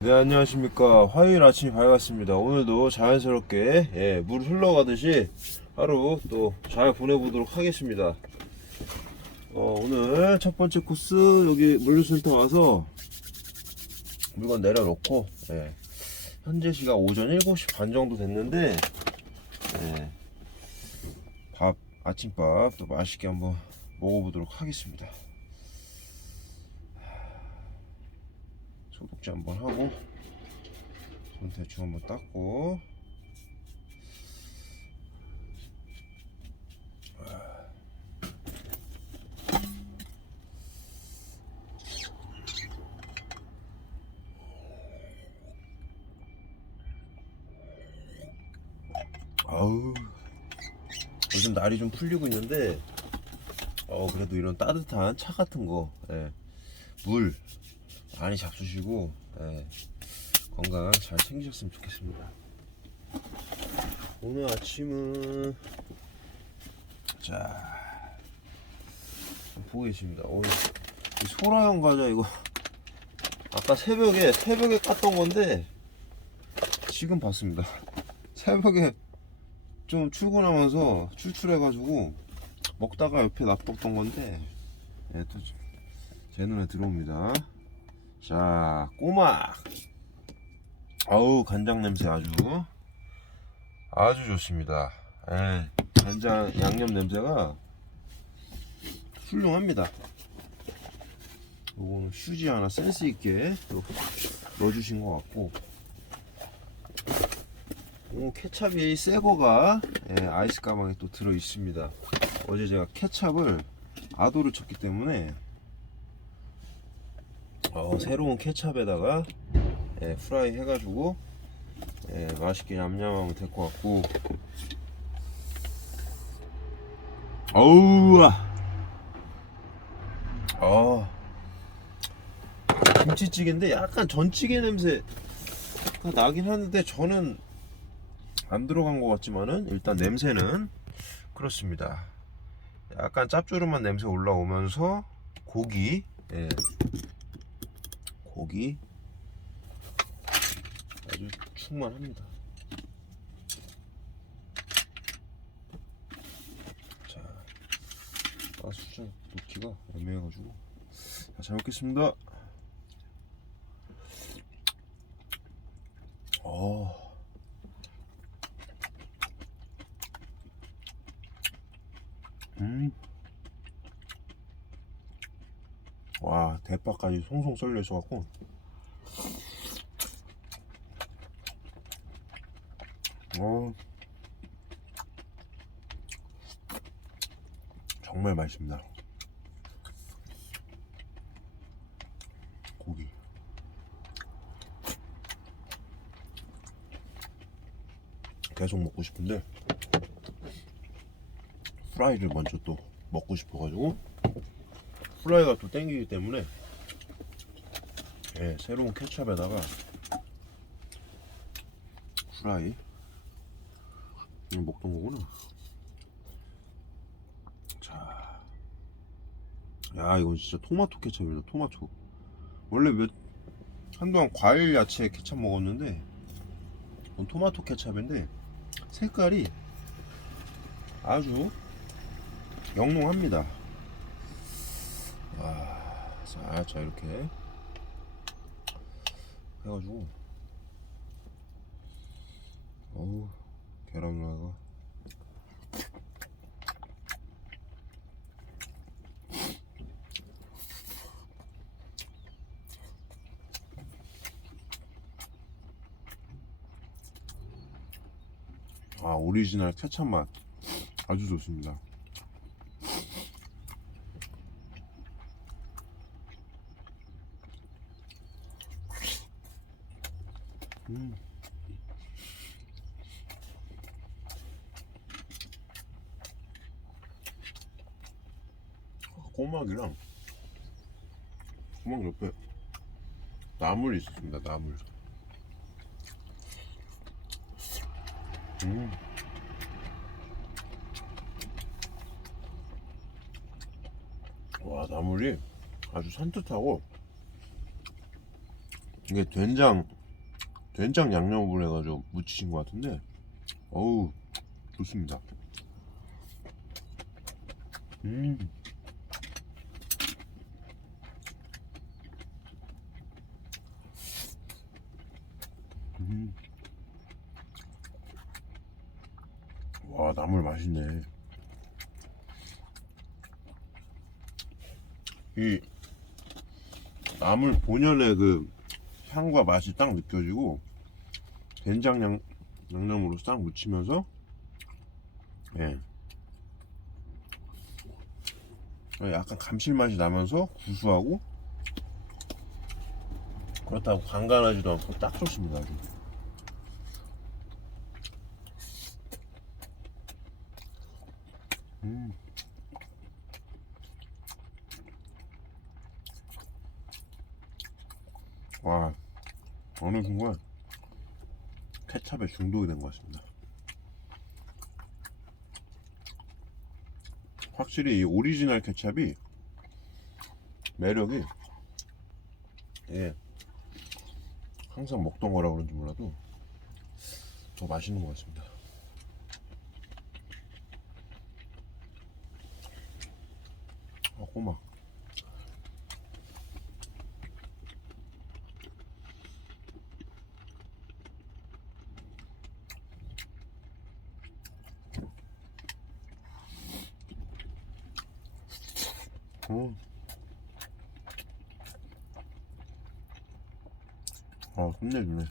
네 안녕하십니까. 화요일 아침이 밝았습니다. 오늘도 자연스럽게 예, 물 흘러가듯이 하루 또 잘 보내보도록 하겠습니다. 어, 오늘 첫 번째 코스 여기 물류센터 와서 물건 내려놓고 예, 현재 시각 오전 7시 반 정도 됐는데 예, 밥 아침밥 또 맛있게 한번 먹어보도록 하겠습니다 소독제 한번 하고 손 대충 한번 닦고. 아우 요즘 날이 좀 풀리고 있는데 어 그래도 이런 따뜻한 차 같은 거 예, 물 많이 잡수시고 예, 건강 잘 챙기셨으면 좋겠습니다. 오늘 아침은 자 보고 계십니다. 오늘 이 소라형 과자 이거 아까 새벽에 새벽에 깠던 건데 지금 봤습니다. 새벽에 좀 출근하면서 출출해가지고 먹다가 옆에 놔뒀던 건데 예, 또 제 눈에 들어옵니다. 자, 꼬막. 아우, 간장 냄새 아주, 아주 좋습니다. 예, 간장 양념 냄새가 훌륭합니다. 요거는 휴지 하나 센스 있게 또 넣어주신 것 같고, 오, 케찹이 새 거가 예, 아이스 가방에 또 들어 있습니다. 어제 제가 케찹을 아도를 쳤기 때문에 어, 새로운 케찹에다가 예, 프라이 해가지고 예, 맛있게 냠냠하면 될 것 같고. 어우 어 김치찌개인데 약간 전찌개 냄새가 나긴 하는데 저는 안 들어간 것 같지만은 일단 냄새는 그렇습니다. 약간 짭조름한 냄새 올라오면서 고기 예, 고기 아주 충만합니다. 자, 아 수저 놓기가 애매해가지고 자, 잘 먹겠습니다. 어. 음. 와 대파까지 송송 썰려 있어갖고. 어. 정말 맛있습니다. 고기. 계속 먹고 싶은데 프라이를 먼저 또 먹고 싶어가지고 프라이가 또 땡기기 때문에 예, 새로운 케찹에다가 프라이. 이거 먹던 거구나. 자, 야 이건 진짜 토마토 케찹이다 토마토. 원래 몇 한동안 과일 야채 케찹 먹었는데 이건 토마토 케찹인데 색깔이 아주 영롱합니다. 아, 살짝 이렇게. 해가지고. 어우 계란후라이가. 아 오리지널 케찹 맛. 아주 좋습니다 음. 꼬막이랑 꼬막 옆에 나물이 있었습니다. 나물. 음. 와 나물이 아주 산뜻하고 이게 된장 된장 양념을 해가지고 무치신 것 같은데 어우 좋습니다. 음. 음. 와 나물 맛있네. 이 나물 본연의 그 향과 맛이 딱 느껴지고 된장 양, 양념으로 싹 묻히면서 예 약간 감칠맛이 나면서 구수하고 그렇다고 간간하지도 않고 딱 좋습니다 아주. 음. 와 어느 순간 케찹에 중독이 된 것 같습니다. 확실히 이 오리지널 케찹이 매력이 예 항상 먹던 거라 그런지 몰라도 더 맛있는 것 같습니다. 아 꼬막 음. 아, 끝내주네.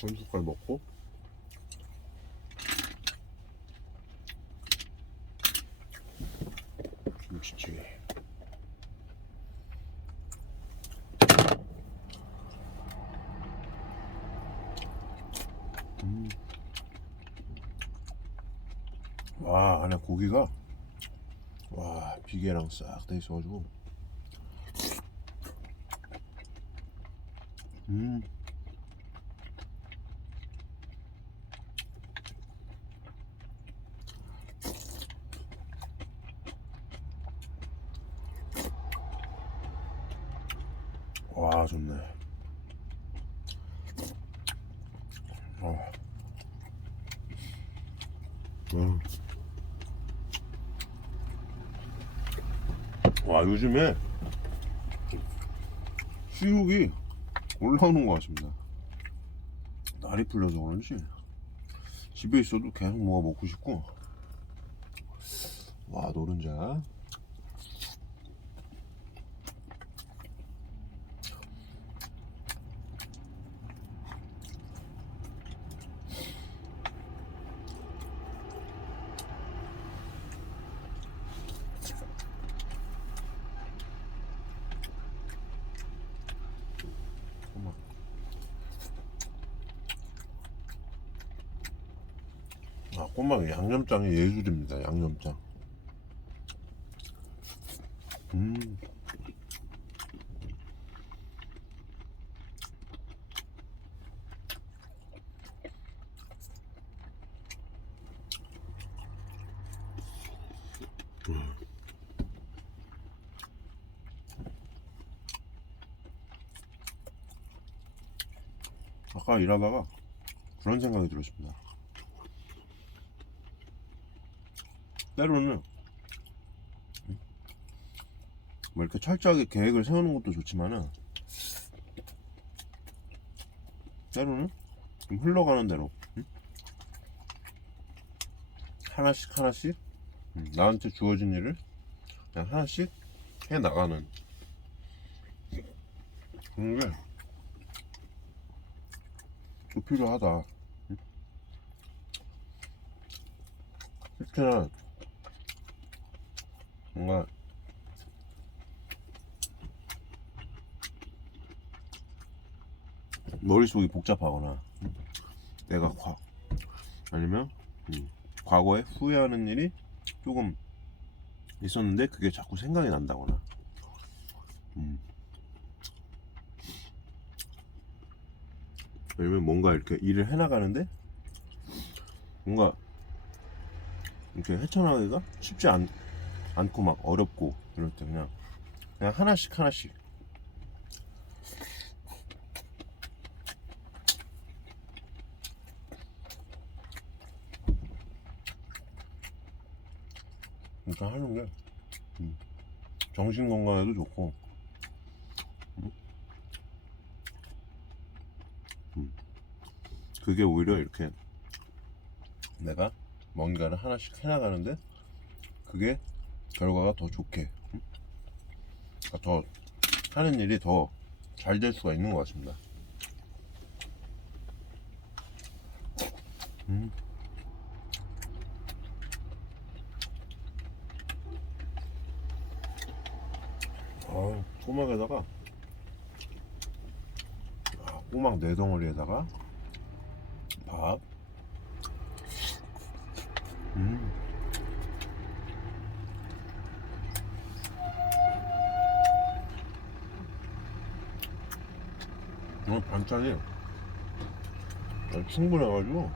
한 숟갈 먹고. 김치찌개. 와 안에 고기가 와 비계랑 싹 돼 있어가지고 음 와, 좋네. 어. 음. 와 요즘에 수육이 올라오는 것 같습니다. 날이 풀려서 그런지 집에 있어도 계속 뭐가 먹고 싶고 와 노른자 꼬막 양념장이 예술입니다 양념장. 음. 아까 일하다가 그런 생각이 들었습니다. 때로는 뭐 이렇게 철저하게 계획을 세우는 것도 좋지만은 때로는 좀 흘러가는 대로 응? 하나씩 하나씩 음, 나한테 주어진 일을 그냥 하나씩 해 나가는 그런 게또 필요하다. 응? 특히나 뭔가 머릿속이 복잡하거나 응? 내가 과 아니면 음, 과거에 후회하는 일이 조금 있었는데 그게 자꾸 생각이 난다거나 음. 아니면 뭔가 이렇게 일을 해나가는데 뭔가 이렇게 헤쳐나가기가 쉽지 않, 않고 막 어렵고 이럴 때 그냥 그냥 하나씩 하나씩. 그러니까 하는 게 음, 정신 건강에도 좋고. 음, 음, 그게 오히려 이렇게 내가 뭔가를 하나씩 해나가는데 그게 결과가 더 좋게 음? 그러니까 더 하는 일이 더 잘 될 수가 있는 것 같습니다. 음. 아, 꼬막에다가 아, 꼬막 네 덩어리에다가 밥 음. 오늘 반찬이 충분해가지고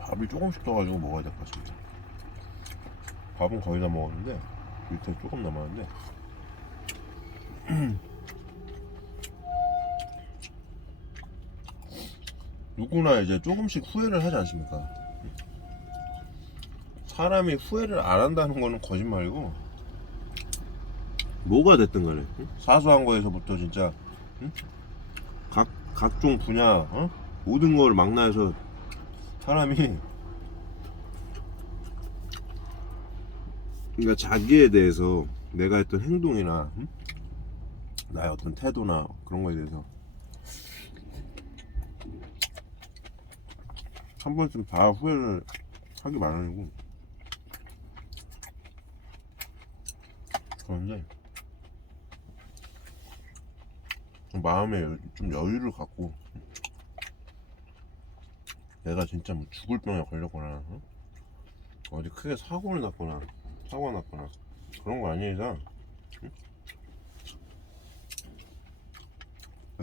밥이 조금씩 떠가지고 먹어야 될 것 같습니다. 밥은 거의 다 먹었는데 밑에 조금 남았는데 누구나 이제 조금씩 후회를 하지 않습니까? 사람이 후회를 안 한다는 거는 거짓말이고 뭐가 됐든 간에 응? 사소한 거에서부터 진짜 응? 각 각종 분야 어? 모든 걸 망라해서 사람이 그러니까 자기에 대해서 내가 했던 행동이나 응? 나의 어떤 태도나 그런 거에 대해서 한 번쯤 다 후회를 하기 마련이고 그런데 좀 마음에 여- 좀 여유를 갖고 내가 진짜 뭐 죽을 병에 걸렸거나 어? 어디 크게 사고를 났거나 사고가 났거나 그런 거 이상 응?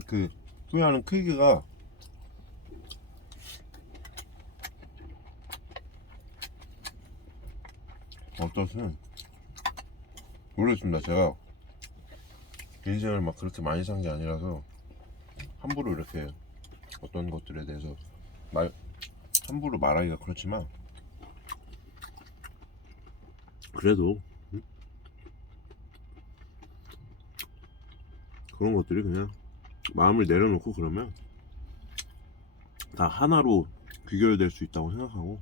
그 후회하는 크기가 어떠세요? 모르겠습니다. 제가 인생을 막 그렇게 많이 산 게 아니라서 함부로 이렇게 어떤 것들에 대해서 말 함부로 말하기가 그렇지만 그래도 응? 그런 것들이 그냥 마음을 내려놓고 그러면 다 하나로 귀결될 수 있다고 생각하고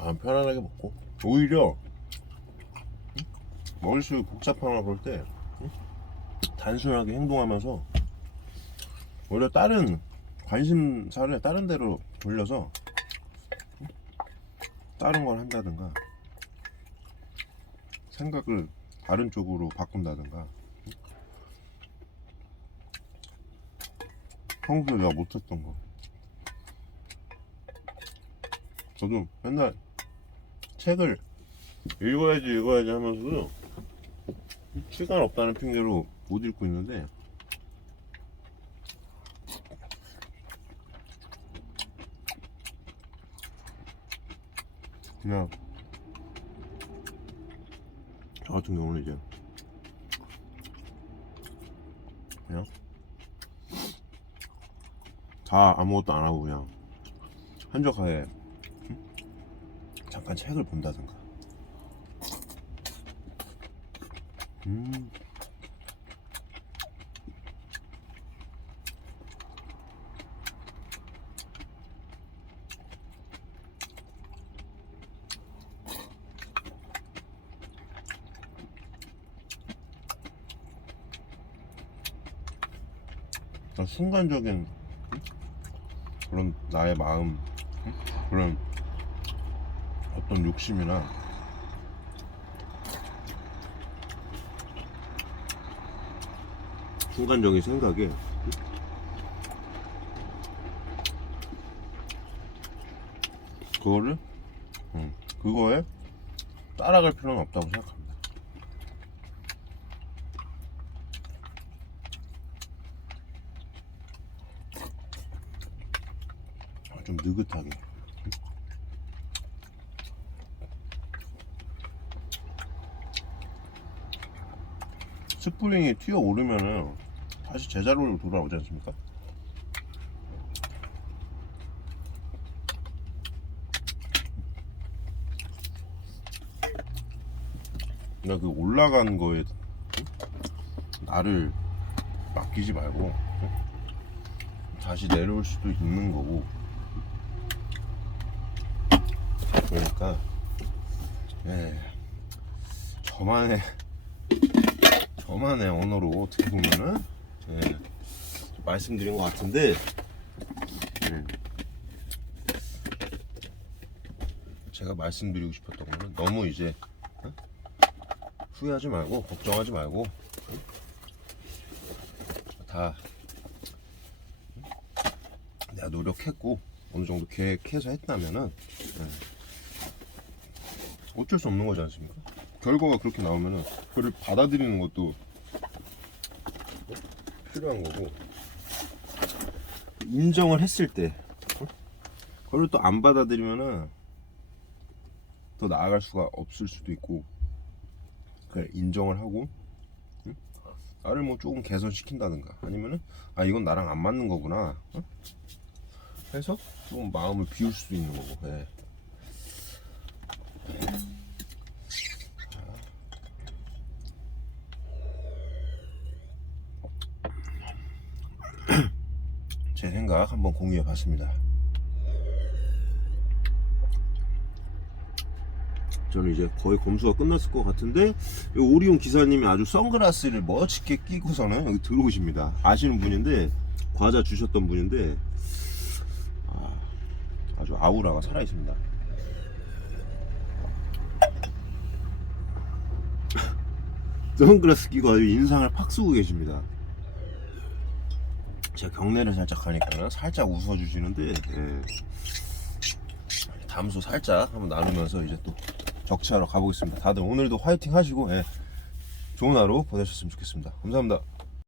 마음 편안하게 먹고 오히려 응? 머릿속이 복잡하거나 그럴 때 응? 단순하게 행동하면서 오히려 다른 관심사를 다른 데로 돌려서 응? 다른 걸 한다든가 생각을 다른 쪽으로 바꾼다든가 응? 평소에 내가 못했던 거 저도 맨날 책을 읽어야지 읽어야지 하면서도 시간 없다는 핑계로 못 읽고 있는데. 그냥 저 같은 경우는 이제 그냥 다 아무것도 안 하고 그냥 한적하게 잠깐 책을 본다든가. 음. 아, 순간적인 그런 나의 마음 그런 어떤 욕심이나 순간적인 생각에 그거를 음, 그거에 따라갈 필요는 없다고 생각합니다. 아, 좀 느긋하게. 스프링이 튀어 오르면은 다시 제자리로 돌아오지 않습니까? 그러니까 그 올라간 거에 나를 맡기지 말고 다시 내려올 수도 있는 거고 그러니까 예, 저만의 저만의 언어로 어떻게 보면은 예, 말씀드린 것 같은데 예, 제가 말씀드리고 싶었던 거는 너무 이제 어? 후회하지 말고 걱정하지 말고 어? 다 어? 내가 노력했고 어느 정도 계획해서 했다면은 예, 어쩔 수 없는 거지 않습니까? 결과가 그렇게 나오면은 그걸 받아들이는 것도 필요한 거고 인정을 했을 때 어? 그걸 또 안 받아들이면은 더 나아갈 수가 없을 수도 있고 그래 인정을 하고 응? 나를 뭐 조금 개선시킨다든가 아니면은 아 이건 나랑 안 맞는 거구나 어? 해서 조금 마음을 비울 수도 있는 거고 예. 제 생각 한번 공유해 봤습니다. 저는 이제 거의 검수가 끝났을 것 같은데 이 오리온 기사님이 아주 선글라스를 멋지게 끼고서는 여기 들어오십니다. 아시는 분인데 과자 주셨던 분인데 아, 아주 아우라가 살아 있습니다. 선글라스 끼고 아주 인상을 팍 쓰고 계십니다. 제가 경례를 살짝 하니까 살짝 웃어주시는데 예. 담소 살짝 한번 나누면서 이제 또 적치하러 가보겠습니다. 다들 오늘도 화이팅 하시고 예. 좋은 하루 보내셨으면 좋겠습니다. 감사합니다.